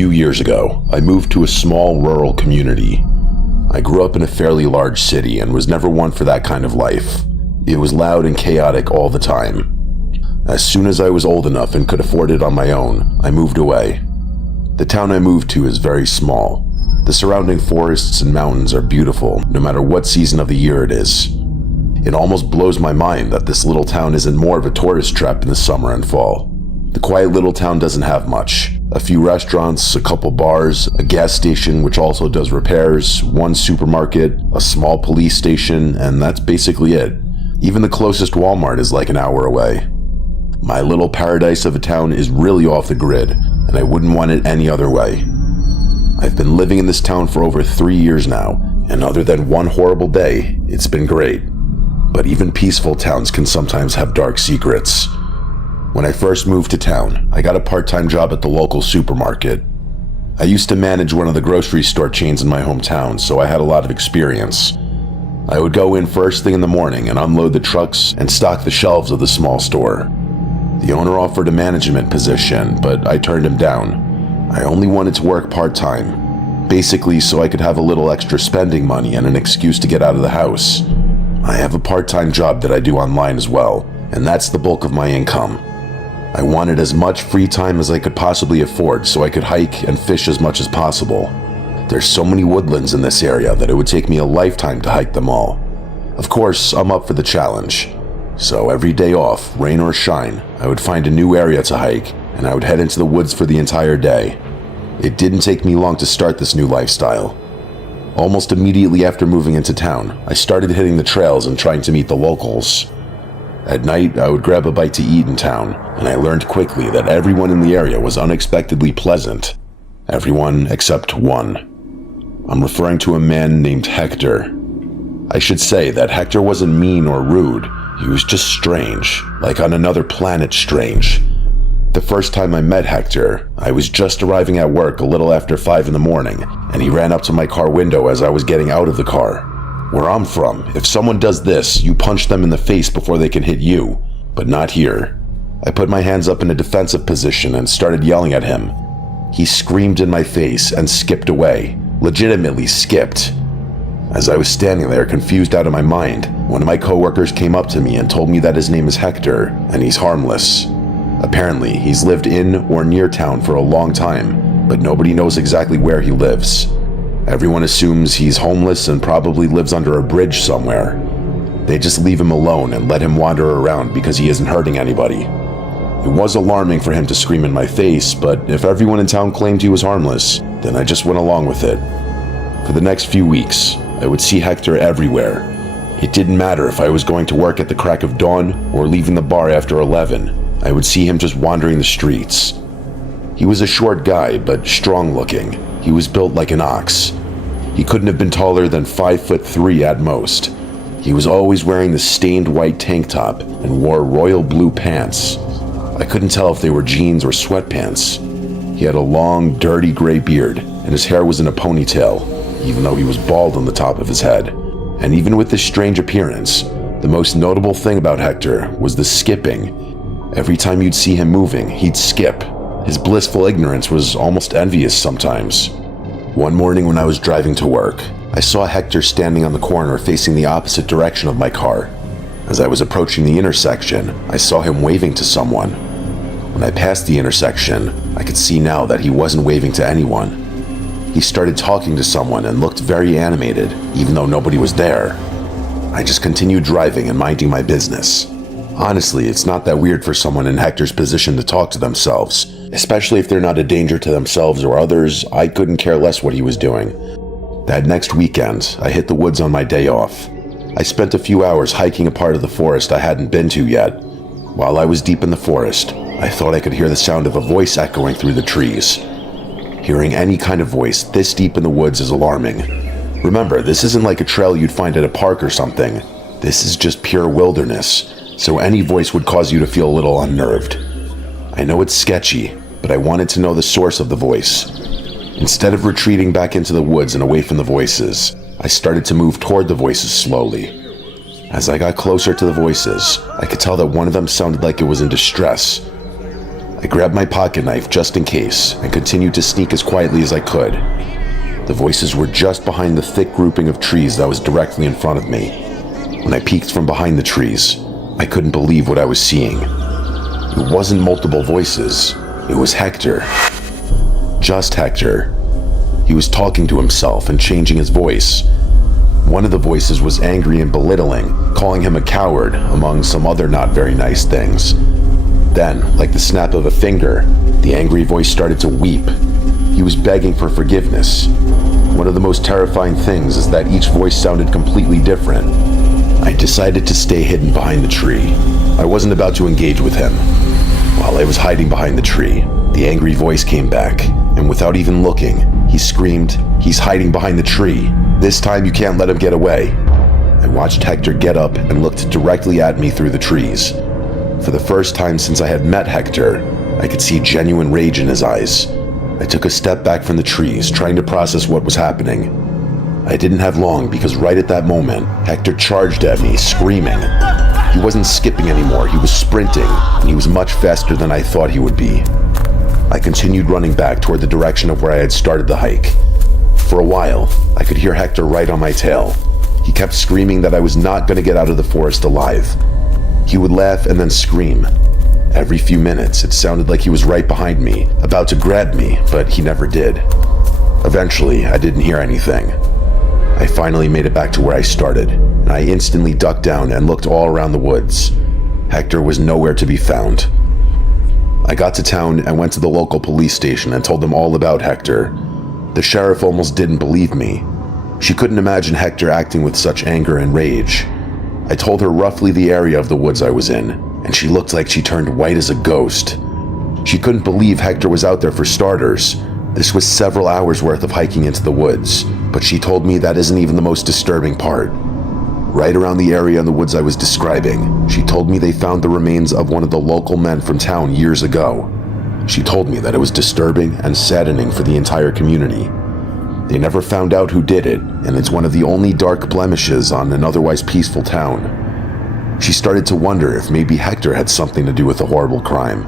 few years ago, I moved to a small rural community. I grew up in a fairly large city and was never one for that kind of life. It was loud and chaotic all the time. As soon as I was old enough and could afford it on my own, I moved away. The town I moved to is very small. The surrounding forests and mountains are beautiful, no matter what season of the year it is. It almost blows my mind that this little town isn't more of a tourist trap in the summer and fall. The quiet little town doesn't have much. A few restaurants, a couple bars, a gas station which also does repairs, one supermarket, a small police station, and that's basically it. Even the closest Walmart is like an hour away. My little paradise of a town is really off the grid, and I wouldn't want it any other way. I've been living in this town for over 3 years now, and other than one horrible day, it's been great. But even peaceful towns can sometimes have dark secrets. When I first moved to town, I got a part-time job at the local supermarket. I used to manage one of the grocery store chains in my hometown, so I had a lot of experience. I would go in first thing in the morning and unload the trucks and stock the shelves of the small store. The owner offered a management position, but I turned him down. I only wanted to work part-time, basically so I could have a little extra spending money and an excuse to get out of the house. I have a part-time job that I do online as well, and that's the bulk of my income. I wanted as much free time as I could possibly afford so I could hike and fish as much as possible. There's so many woodlands in this area that it would take me a lifetime to hike them all. Of course, I'm up for the challenge. So every day off, rain or shine, I would find a new area to hike, and I would head into the woods for the entire day. It didn't take me long to start this new lifestyle. Almost immediately after moving into town, I started hitting the trails and trying to meet the locals. At night, I would grab a bite to eat in town, and I learned quickly that everyone in the area was unexpectedly pleasant. Everyone except one. I'm referring to a man named Hector. I should say that Hector wasn't mean or rude. He was just strange, like on another planet strange. The first time I met Hector, I was just arriving at work a little after 5 in the morning, and he ran up to my car window as I was getting out of the car. Where I'm from, if someone does this, you punch them in the face before they can hit you, but not here. I put my hands up in a defensive position and started yelling at him. He screamed in my face and skipped away, legitimately skipped. As I was standing there confused out of my mind, one of my coworkers came up to me and told me that his name is Hector and he's harmless. Apparently, he's lived in or near town for a long time, but nobody knows exactly where he lives. Everyone assumes he's homeless and probably lives under a bridge somewhere. They just leave him alone and let him wander around because he isn't hurting anybody. It was alarming for him to scream in my face, but if everyone in town claimed he was harmless, then I just went along with it. For the next few weeks, I would see Hector everywhere. It didn't matter if I was going to work at the crack of dawn or leaving the bar after 11. I would see him just wandering the streets. He was a short guy, but strong looking. He was built like an ox. He couldn't have been taller than 5'3" at most. He was always wearing the stained white tank top and wore royal blue pants. I couldn't tell if they were jeans or sweatpants. He had a long, dirty gray beard, and his hair was in a ponytail, even though he was bald on the top of his head. And even with this strange appearance, the most notable thing about Hector was the skipping. Every time you'd see him moving, he'd skip. His blissful ignorance was almost envious sometimes. One morning when I was driving to work, I saw Hector standing on the corner facing the opposite direction of my car. As I was approaching the intersection, I saw him waving to someone. When I passed the intersection, I could see now that he wasn't waving to anyone. He started talking to someone and looked very animated, even though nobody was there. I just continued driving and minding my business. Honestly, it's not that weird for someone in Hector's position to talk to themselves, especially if they're not a danger to themselves or others. I couldn't care less what he was doing. That next weekend, I hit the woods on my day off. I spent a few hours hiking a part of the forest I hadn't been to yet. While I was deep in the forest, I thought I could hear the sound of a voice echoing through the trees. Hearing any kind of voice this deep in the woods is alarming. Remember, this isn't like a trail you'd find at a park or something. This is just pure wilderness, so any voice would cause you to feel a little unnerved. I know it's sketchy, but I wanted to know the source of the voice. Instead of retreating back into the woods and away from the voices, I started to move toward the voices slowly. As I got closer to the voices, I could tell that one of them sounded like it was in distress. I grabbed my pocket knife just in case and continued to sneak as quietly as I could. The voices were just behind the thick grouping of trees that was directly in front of me. When I peeked from behind the trees, I couldn't believe what I was seeing. It wasn't multiple voices. It was Hector. Just Hector. He was talking to himself and changing his voice. One of the voices was angry and belittling, calling him a coward, among some other not very nice things. Then, like the snap of a finger, the angry voice started to weep. He was begging for forgiveness. One of the most terrifying things is that each voice sounded completely different. I decided to stay hidden behind the tree. I wasn't about to engage with him. While I was hiding behind the tree, the angry voice came back, and without even looking, he screamed, "He's hiding behind the tree. This time you can't let him get away." I watched Hector get up and looked directly at me through the trees. For the first time since I had met Hector, I could see genuine rage in his eyes. I took a step back from the trees, trying to process what was happening. I didn't have long because right at that moment, Hector charged at me, screaming. He wasn't skipping anymore, he was sprinting, and he was much faster than I thought he would be. I continued running back toward the direction of where I had started the hike. For a while, I could hear Hector right on my tail. He kept screaming that I was not going to get out of the forest alive. He would laugh and then scream. Every few minutes, it sounded like he was right behind me, about to grab me, but he never did. Eventually, I didn't hear anything. I finally made it back to where I started, and I instantly ducked down and looked all around the woods. Hector was nowhere to be found. I got to town and went to the local police station and told them all about Hector. The sheriff almost didn't believe me. She couldn't imagine Hector acting with such anger and rage. I told her roughly the area of the woods I was in, and she looked like she turned white as a ghost. She couldn't believe Hector was out there for starters. This was several hours worth of hiking into the woods, but she told me that isn't even the most disturbing part. Right around the area in the woods I was describing, she told me they found the remains of one of the local men from town years ago. She told me that it was disturbing and saddening for the entire community. They never found out who did it, and it's one of the only dark blemishes on an otherwise peaceful town. She started to wonder if maybe Hector had something to do with the horrible crime.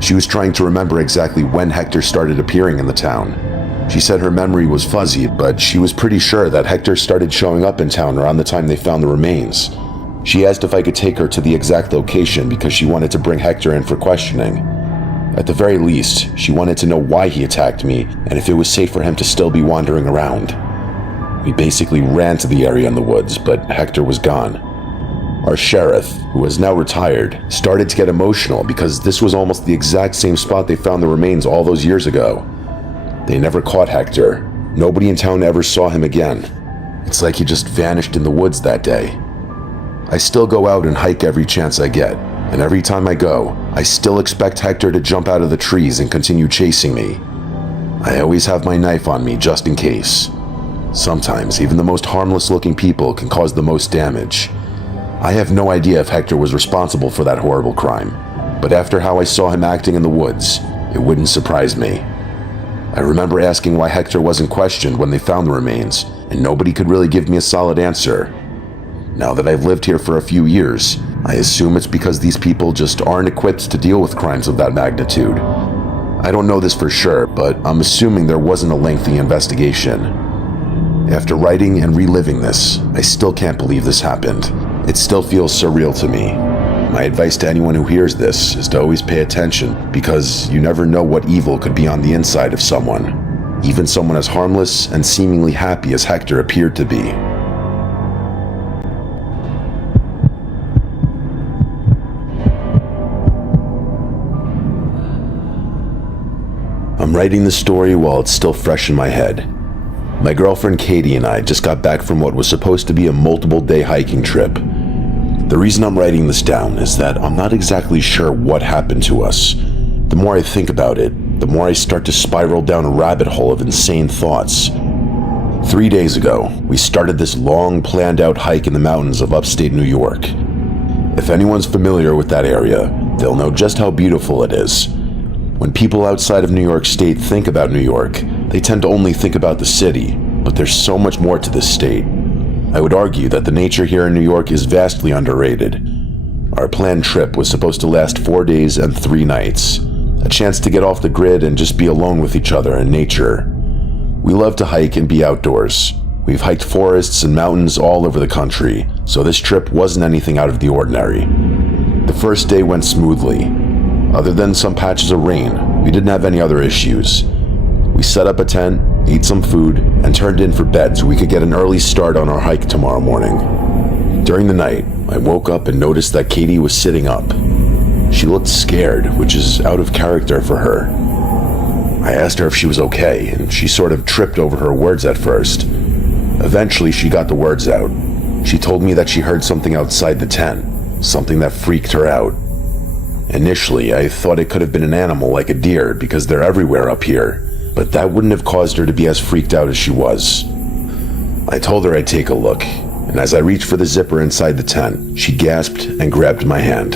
She was trying to remember exactly when Hector started appearing in the town. She said her memory was fuzzy, but she was pretty sure that Hector started showing up in town around the time they found the remains. She asked if I could take her to the exact location because she wanted to bring Hector in for questioning. At the very least, she wanted to know why he attacked me and if it was safe for him to still be wandering around. We basically ran to the area in the woods, but Hector was gone. Our sheriff, who is now retired, started to get emotional because this was almost the exact same spot they found the remains all those years ago. They never caught Hector. Nobody in town ever saw him again. It's like he just vanished in the woods that day. I still go out and hike every chance I get, and every time I go, I still expect Hector to jump out of the trees and continue chasing me. I always have my knife on me just in case. Sometimes even the most harmless looking people can cause the most damage. I have no idea if Hector was responsible for that horrible crime, but after how I saw him acting in the woods, it wouldn't surprise me. I remember asking why Hector wasn't questioned when they found the remains, and nobody could really give me a solid answer. Now that I've lived here for a few years, I assume it's because these people just aren't equipped to deal with crimes of that magnitude. I don't know this for sure, but I'm assuming there wasn't a lengthy investigation. After writing and reliving this, I still can't believe this happened. It still feels surreal to me. My advice to anyone who hears this is to always pay attention, because you never know what evil could be on the inside of someone, even someone as harmless and seemingly happy as Hector appeared to be. I'm writing this story while it's still fresh in my head. My girlfriend Katie and I just got back from what was supposed to be a multiple-day hiking trip. The reason I'm writing this down is that I'm not exactly sure what happened to us. The more I think about it, the more I start to spiral down a rabbit hole of insane thoughts. 3 days ago, we started this long, planned-out hike in the mountains of upstate New York. If anyone's familiar with that area, they'll know just how beautiful it is. When people outside of New York State think about New York, they tend to only think about the city, but there's so much more to this state. I would argue that the nature here in New York is vastly underrated. Our planned trip was supposed to last 4 days and 3 nights. a chance to get off the grid and just be alone with each other and nature. We love to hike and be outdoors. We've hiked forests and mountains all over the country, so this trip wasn't anything out of the ordinary. The first day went smoothly. Other than some patches of rain, we didn't have any other issues. We set up a tent, ate some food, and turned in for bed so we could get an early start on our hike tomorrow morning. During the night, I woke up and noticed that Katie was sitting up. She looked scared, which is out of character for her. I asked her if she was okay, and she sort of tripped over her words at first. Eventually, she got the words out. She told me that she heard something outside the tent, something that freaked her out. Initially, I thought it could have been an animal like a deer because they're everywhere up here, but that wouldn't have caused her to be as freaked out as she was. I told her I'd take a look, and as I reached for the zipper inside the tent, she gasped and grabbed my hand.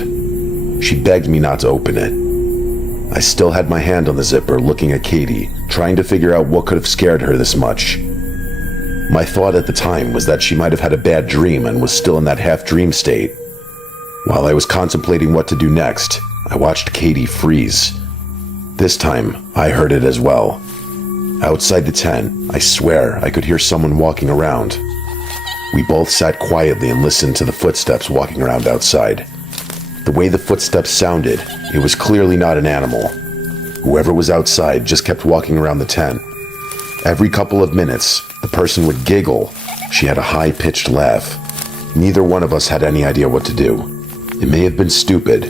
She begged me not to open it. I still had my hand on the zipper, looking at Katie, trying to figure out what could have scared her this much. My thought at the time was that she might have had a bad dream and was still in that half-dream state. While I was contemplating what to do next, I watched Katie freeze. This time, I heard it as well. Outside the tent, I swear I could hear someone walking around. We both sat quietly and listened to the footsteps walking around outside. The way the footsteps sounded, it was clearly not an animal. Whoever was outside just kept walking around the tent. Every couple of minutes, the person would giggle. She had a high-pitched laugh. Neither one of us had any idea what to do. It may have been stupid,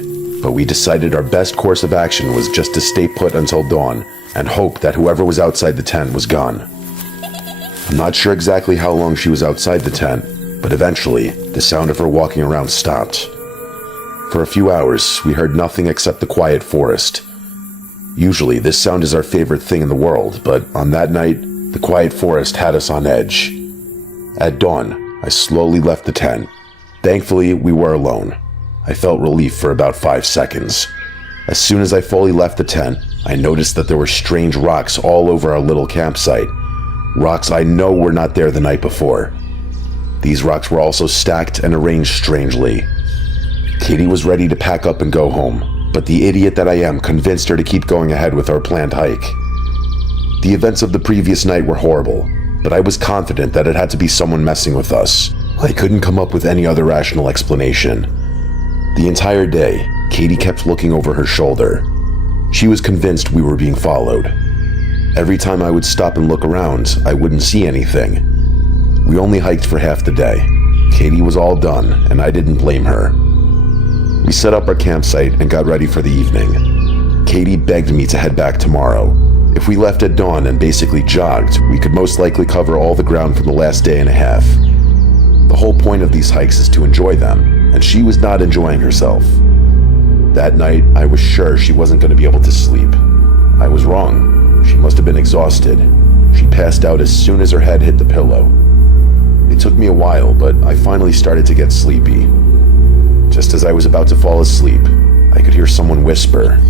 but we decided our best course of action was just to stay put until dawn and hope that whoever was outside the tent was gone. I'm not sure exactly how long she was outside the tent, but eventually, the sound of her walking around stopped. For a few hours, we heard nothing except the quiet forest. Usually, this sound is our favorite thing in the world, but on that night, the quiet forest had us on edge. At dawn, I slowly left the tent. Thankfully, we were alone. I felt relief for about 5 seconds. As soon as I fully left the tent, I noticed that there were strange rocks all over our little campsite. Rocks I know were not there the night before. These rocks were also stacked and arranged strangely. Katie was ready to pack up and go home, but the idiot that I am convinced her to keep going ahead with our planned hike. The events of the previous night were horrible, but I was confident that it had to be someone messing with us. I couldn't come up with any other rational explanation. The entire day, Katie kept looking over her shoulder. She was convinced we were being followed. Every time I would stop and look around, I wouldn't see anything. We only hiked for half the day. Katie was all done, and I didn't blame her. We set up our campsite and got ready for the evening. Katie begged me to head back tomorrow. If we left at dawn and basically jogged, we could most likely cover all the ground from the last day and a half. The whole point of these hikes is to enjoy them, and she was not enjoying herself. That night, I was sure she wasn't going to be able to sleep. I was wrong. She must have been exhausted. She passed out as soon as her head hit the pillow. It took me a while, but I finally started to get sleepy. Just as I was about to fall asleep, I could hear someone whisper.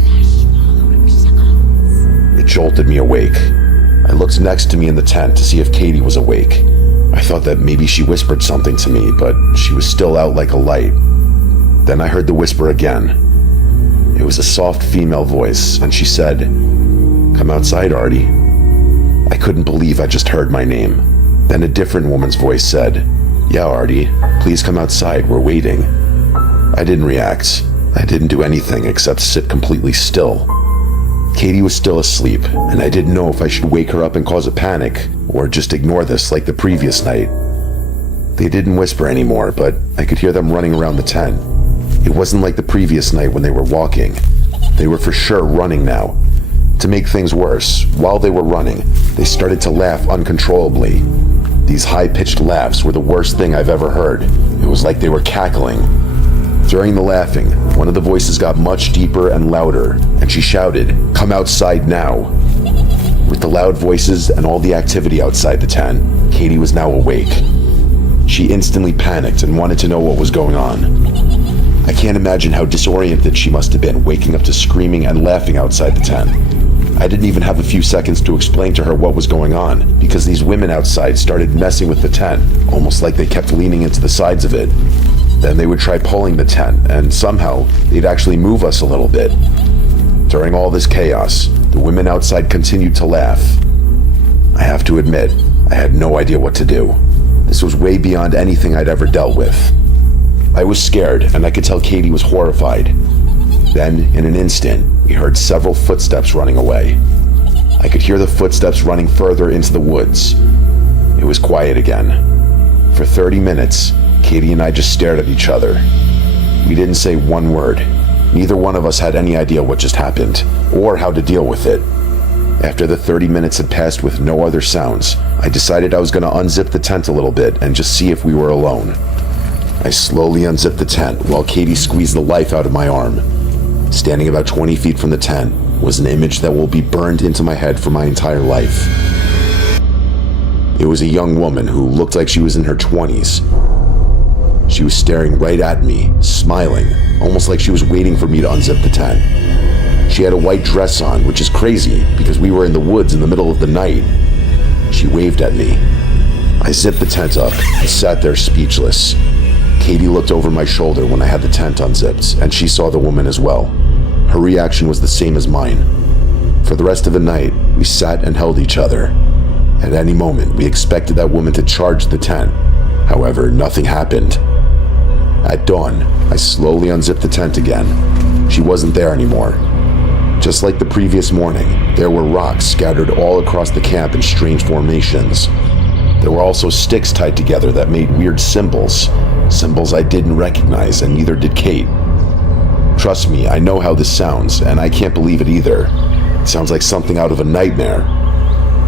It jolted me awake. I looked next to me in the tent to see if Katie was awake. I thought that maybe she whispered something to me, but she was still out like a light. Then I heard the whisper again. It was a soft female voice, and she said, "Come outside, Artie." I couldn't believe I just heard my name. Then a different woman's voice said, "Yeah, Artie, please come outside, we're waiting." I didn't react. I didn't do anything except sit completely still. Katie was still asleep, and I didn't know if I should wake her up and cause a panic, or just ignore this like the previous night. They didn't whisper anymore, but I could hear them running around the tent. It wasn't like the previous night when they were walking. They were for sure running now. To make things worse, while they were running, they started to laugh uncontrollably. These high-pitched laughs were the worst thing I've ever heard. It was like they were cackling. During the laughing, one of the voices got much deeper and louder, and she shouted, "Come outside now." With the loud voices and all the activity outside the tent, Katie was now awake. She instantly panicked and wanted to know what was going on. I can't imagine how disoriented she must have been, waking up to screaming and laughing outside the tent. I didn't even have a few seconds to explain to her what was going on, because these women outside started messing with the tent, almost like they kept leaning into the sides of it. Then they would try pulling the tent, and somehow they'd actually move us a little bit. During all this chaos, the women outside continued to laugh. I have to admit, I had no idea what to do. This was way beyond anything I'd ever dealt with. I was scared, and I could tell Katie was horrified. Then, in an instant, we heard several footsteps running away. I could hear the footsteps running further into the woods. It was quiet again. For 30 minutes, Katie and I just stared at each other. We didn't say one word. Neither one of us had any idea what just happened, or how to deal with it. After the 30 minutes had passed with no other sounds, I decided I was going to unzip the tent a little bit and just see if we were alone. I slowly unzipped the tent while Katie squeezed the life out of my arm. Standing about 20 feet from the tent was an image that will be burned into my head for my entire life. It was a young woman who looked like she was in her 20s. She was staring right at me, smiling, almost like she was waiting for me to unzip the tent. She had a white dress on, which is crazy because we were in the woods in the middle of the night. She waved at me. I zipped the tent up and sat there speechless. Katie looked over my shoulder when I had the tent unzipped, and she saw the woman as well. Her reaction was the same as mine. For the rest of the night, we sat and held each other. At any moment, we expected that woman to charge the tent. However, nothing happened. At dawn, I slowly unzipped the tent again. She wasn't there anymore. Just like the previous morning, there were rocks scattered all across the camp in strange formations. There were also sticks tied together that made weird symbols I didn't recognize, and neither did Kate. Trust me, I know how this sounds, and I can't believe it either. It sounds like something out of a nightmare.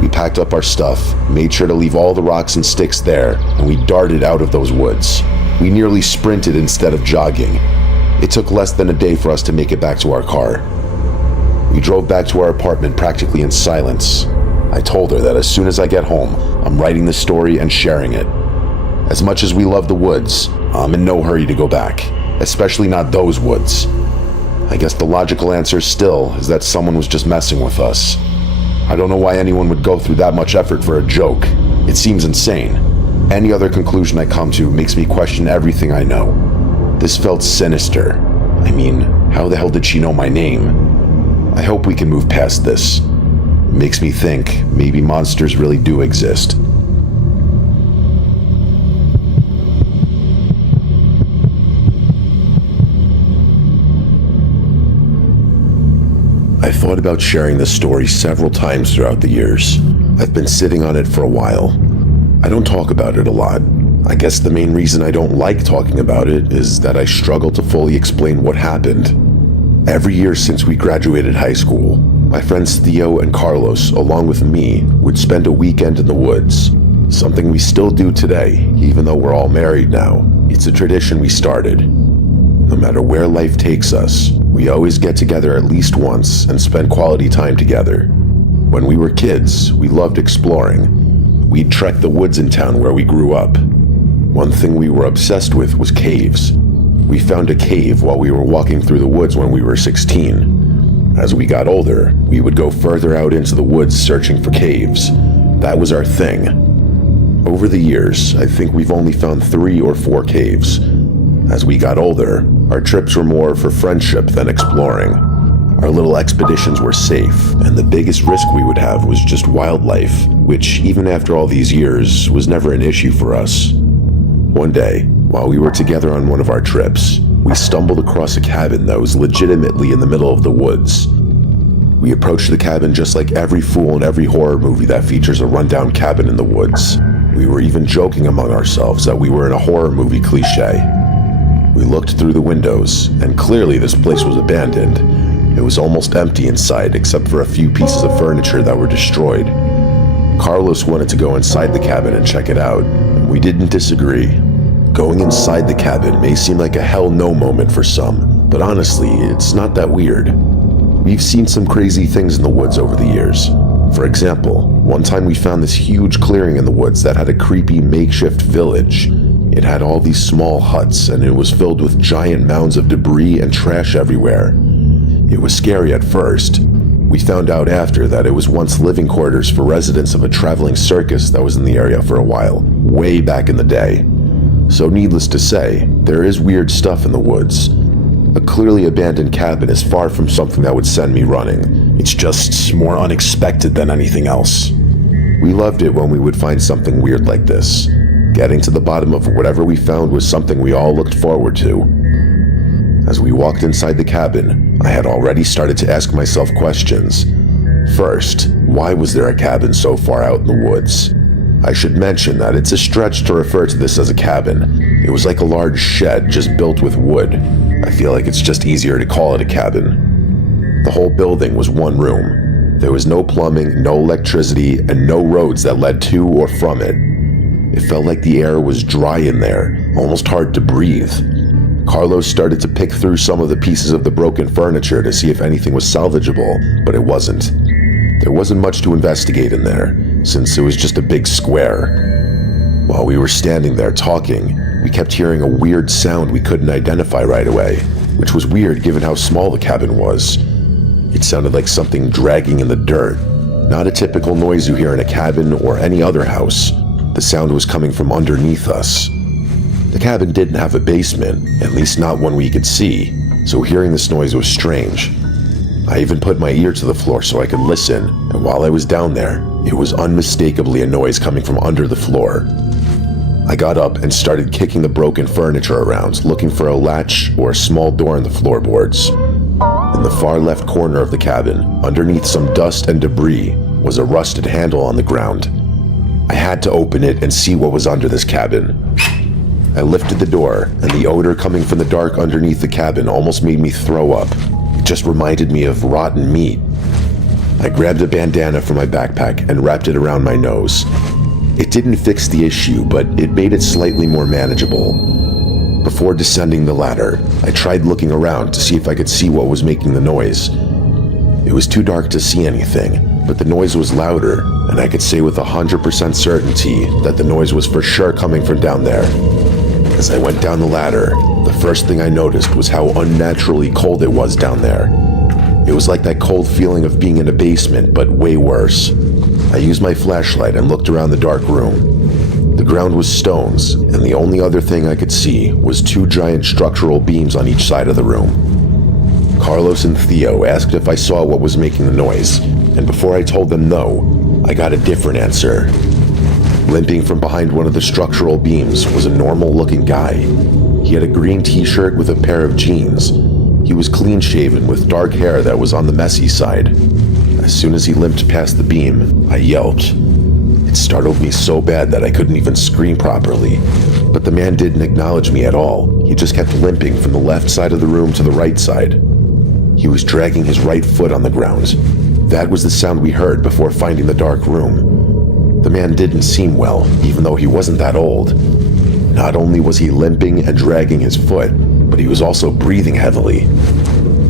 We packed up our stuff, made sure to leave all the rocks and sticks there, and we darted out of those woods. We nearly sprinted instead of jogging. It took less than a day for us to make it back to our car. We drove back to our apartment practically in silence. I told her that as soon as I get home, I'm writing the story and sharing it. As much as we love the woods, I'm in no hurry to go back, especially not those woods. I guess the logical answer still is that someone was just messing with us. I don't know why anyone would go through that much effort for a joke. It seems insane. Any other conclusion I come to makes me question everything I know. This felt sinister. I mean, how the hell did she know my name? I hope we can move past this. It makes me think maybe monsters really do exist. I thought about sharing this story several times throughout the years. I've been sitting on it for a while. I don't talk about it a lot. I guess the main reason I don't like talking about it is that I struggle to fully explain what happened. Every year since we graduated high school, my friends Theo and Carlos, along with me, would spend a weekend in the woods. Something we still do today, even though we're all married now. It's a tradition we started. No matter where life takes us, we always get together at least once and spend quality time together. When we were kids, we loved exploring. We'd trek the woods in town where we grew up. One thing we were obsessed with was caves. We found a cave while we were walking through the woods when we were 16. As we got older, we would go further out into the woods searching for caves. That was our thing. Over the years, I think we've only found 3 or 4 caves. As we got older, our trips were more for friendship than exploring. Our little expeditions were safe, and the biggest risk we would have was just wildlife, which, even after all these years, was never an issue for us. One day, while we were together on one of our trips, we stumbled across a cabin that was legitimately in the middle of the woods. We approached the cabin just like every fool in every horror movie that features a rundown cabin in the woods. We were even joking among ourselves that we were in a horror movie cliche. We looked through the windows, and clearly this place was abandoned. It was almost empty inside, except for a few pieces of furniture that were destroyed. Carlos wanted to go inside the cabin and check it out. We didn't disagree. Going inside the cabin may seem like a hell no moment for some, but honestly, it's not that weird. We've seen some crazy things in the woods over the years. For example, one time we found this huge clearing in the woods that had a creepy makeshift village. It had all these small huts, and it was filled with giant mounds of debris and trash everywhere. It was scary at first. We found out after that it was once living quarters for residents of a traveling circus that was in the area for a while, way back in the day. So needless to say, there is weird stuff in the woods. A clearly abandoned cabin is far from something that would send me running. It's just more unexpected than anything else. We loved it when we would find something weird like this. Getting to the bottom of whatever we found was something we all looked forward to. As we walked inside the cabin, I had already started to ask myself questions. First, why was there a cabin so far out in the woods? I should mention that it's a stretch to refer to this as a cabin. It was like a large shed just built with wood. I feel like it's just easier to call it a cabin. The whole building was one room. There was no plumbing, no electricity, and no roads that led to or from it. It felt like the air was dry in there, almost hard to breathe. Carlos started to pick through some of the pieces of the broken furniture to see if anything was salvageable, but it wasn't. There wasn't much to investigate in there, since it was just a big square. While we were standing there talking, we kept hearing a weird sound we couldn't identify right away, which was weird given how small the cabin was. It sounded like something dragging in the dirt, not a typical noise you hear in a cabin or any other house. The sound was coming from underneath us. The cabin didn't have a basement, at least not one we could see, so hearing this noise was strange. I even put my ear to the floor so I could listen, and while I was down there, it was unmistakably a noise coming from under the floor. I got up and started kicking the broken furniture around, looking for a latch or a small door in the floorboards. In the far left corner of the cabin, underneath some dust and debris, was a rusted handle on the ground. I had to open it and see what was under this cabin. I lifted the door, and the odor coming from the dark underneath the cabin almost made me throw up. It just reminded me of rotten meat. I grabbed a bandana from my backpack and wrapped it around my nose. It didn't fix the issue, but it made it slightly more manageable. Before descending the ladder, I tried looking around to see if I could see what was making the noise. It was too dark to see anything, but the noise was louder, and I could say with 100% certainty that the noise was for sure coming from down there. As I went down the ladder, the first thing I noticed was how unnaturally cold it was down there. It was like that cold feeling of being in a basement, but way worse. I used my flashlight and looked around the dark room. The ground was stones, and the only other thing I could see was two giant structural beams on each side of the room. Carlos and Theo asked if I saw what was making the noise, and before I told them no, I got a different answer. Limping from behind one of the structural beams was a normal-looking guy. He had a green t-shirt with a pair of jeans. He was clean-shaven with dark hair that was on the messy side. As soon as he limped past the beam, I yelped. It startled me so bad that I couldn't even scream properly. But the man didn't acknowledge me at all. He just kept limping from the left side of the room to the right side. He was dragging his right foot on the ground. That was the sound we heard before finding the dark room. The man didn't seem well, even though he wasn't that old. Not only was he limping and dragging his foot, but he was also breathing heavily.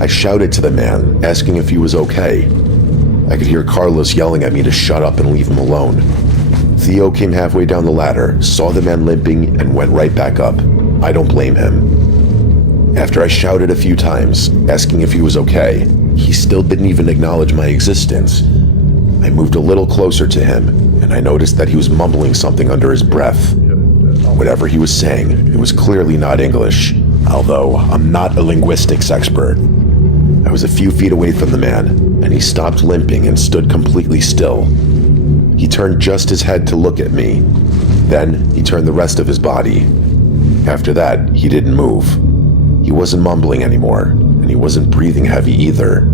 I shouted to the man, asking if he was okay. I could hear Carlos yelling at me to shut up and leave him alone. Theo came halfway down the ladder, saw the man limping, and went right back up. I don't blame him. After I shouted a few times, asking if he was okay, he still didn't even acknowledge my existence. I moved a little closer to him, and I noticed that he was mumbling something under his breath. Whatever he was saying, it was clearly not English, although I'm not a linguistics expert. I was a few feet away from the man, and he stopped limping and stood completely still. He turned just his head to look at me. Then he turned the rest of his body. After that, he didn't move. He wasn't mumbling anymore, and he wasn't breathing heavy either.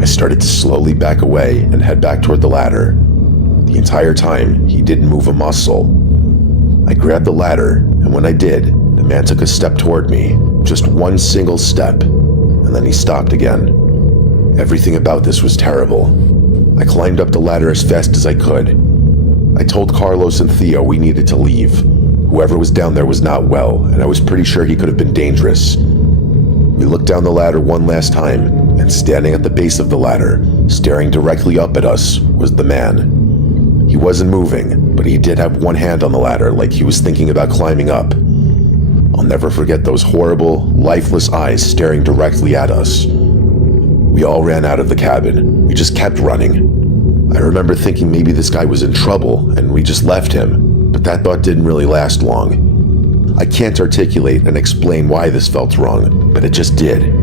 I started to slowly back away and head back toward the ladder. The entire time, he didn't move a muscle. I grabbed the ladder, and when I did, the man took a step toward me, just one single step, and then he stopped again. Everything about this was terrible. I climbed up the ladder as fast as I could. I told Carlos and Theo we needed to leave. Whoever was down there was not well, and I was pretty sure he could have been dangerous. We looked down the ladder one last time, and standing at the base of the ladder, staring directly up at us, was the man. He wasn't moving, but he did have one hand on the ladder like he was thinking about climbing up. I'll never forget those horrible, lifeless eyes staring directly at us. We all ran out of the cabin. We just kept running. I remember thinking maybe this guy was in trouble and we just left him, but that thought didn't really last long. I can't articulate and explain why this felt wrong, but it just did.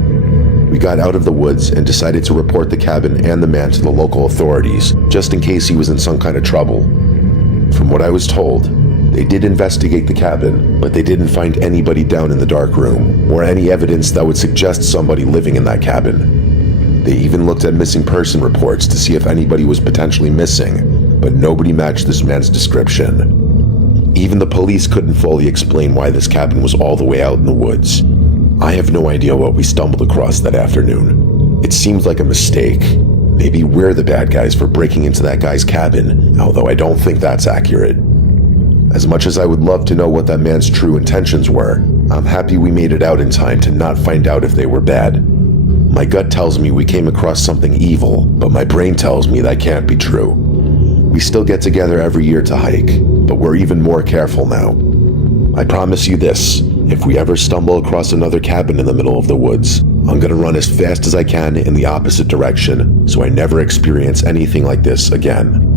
We got out of the woods and decided to report the cabin and the man to the local authorities, just in case he was in some kind of trouble. From what I was told, they did investigate the cabin, but they didn't find anybody down in the dark room, or any evidence that would suggest somebody living in that cabin. They even looked at missing person reports to see if anybody was potentially missing, but nobody matched this man's description. Even the police couldn't fully explain why this cabin was all the way out in the woods. I have no idea what we stumbled across that afternoon. It seems like a mistake. Maybe we're the bad guys for breaking into that guy's cabin, although I don't think that's accurate. As much as I would love to know what that man's true intentions were, I'm happy we made it out in time to not find out if they were bad. My gut tells me we came across something evil, but my brain tells me that can't be true. We still get together every year to hike, but we're even more careful now. I promise you this, if we ever stumble across another cabin in the middle of the woods, I'm gonna run as fast as I can in the opposite direction so I never experience anything like this again.